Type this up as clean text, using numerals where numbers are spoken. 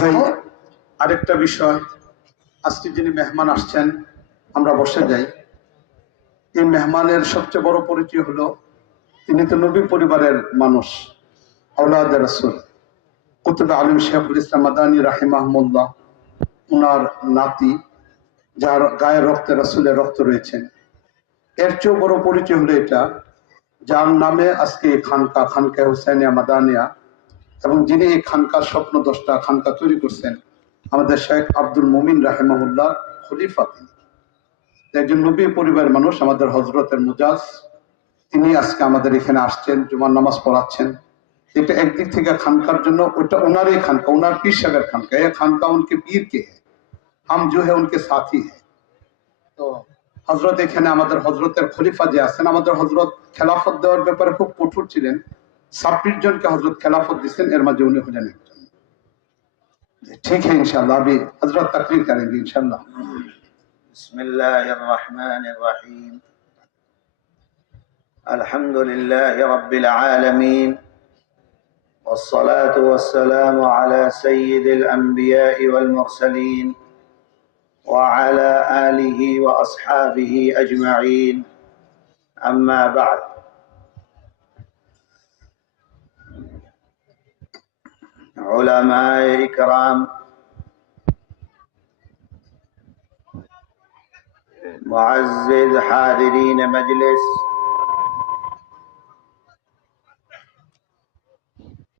ভাই, আরেকটা বিষয়, আজকে যিনি মেহমান আসছেন আমরা বসে যাই। এই মেহমানের সবচেয়ে বড় পরিচয় হলো তিনি তো নবী পরিবারের মানুষ, আওলাদ রাসূল কুতুব আলম শেখুল ইসলাম মাদানী রাহিমাহুল্লাহ, উনার নাতি, যার গায়ের রক্তে রাসূলের রক্ত রয়েছেন। এর চেয়েও বড় পরিচয় হলো এটা, যার নামে আজকে খানকা হুসাইনিয়া মাদানিয়া, এবং যিনি এই খানকার স্বপ্নদ্রষ্টা, খানকা তৈরি করছেন, আমাদের শেখ আব্দুল মুমিন রাহিমাহুল্লাহ খলিফা। তিনি একজন নবী পরিবারের মানুষ, আমাদের হজরতের মুজাজ। তিনি আজকে আমাদের এখানে আসছেন, জুমার নামাজ পড়াচ্ছেন। এটা একদিক থেকে খানকার জন্য, ওটা ওনারই খানকা, ওনার পীর সাহেবের খানকা। এই খানকা উনকে পীর কে হ্যাঁ, হাম জো হ্যাঁ উনকে সাথী হ্যাঁ। তো হজরত এখানে আমাদের হজরতের খলিফা যে আছেন, আমাদের হজরত খেলাফত দেওয়ার ব্যাপারে খুব কঠোর ছিলেন। 26 জনকে হজরত খেলাফত দিচ্ছেন, এর মাঝে উনি হলেন একজন। ঠিক হ্যাঁ ইনশাআল্লাহ, আবি হজরত তাকরীর করেंगे ইনশাআল্লাহ। বিসমিল্লাহির রহমানির রহিম। আলহামদুলিল্লাহি রাব্বিল আলামিন, والصلاة والسلام على سيد الأنبياء والمرسلين وعلى آله وأصحابه أجمعين، أما بعد. علماء إكرام، معزز حاضرين مجلس،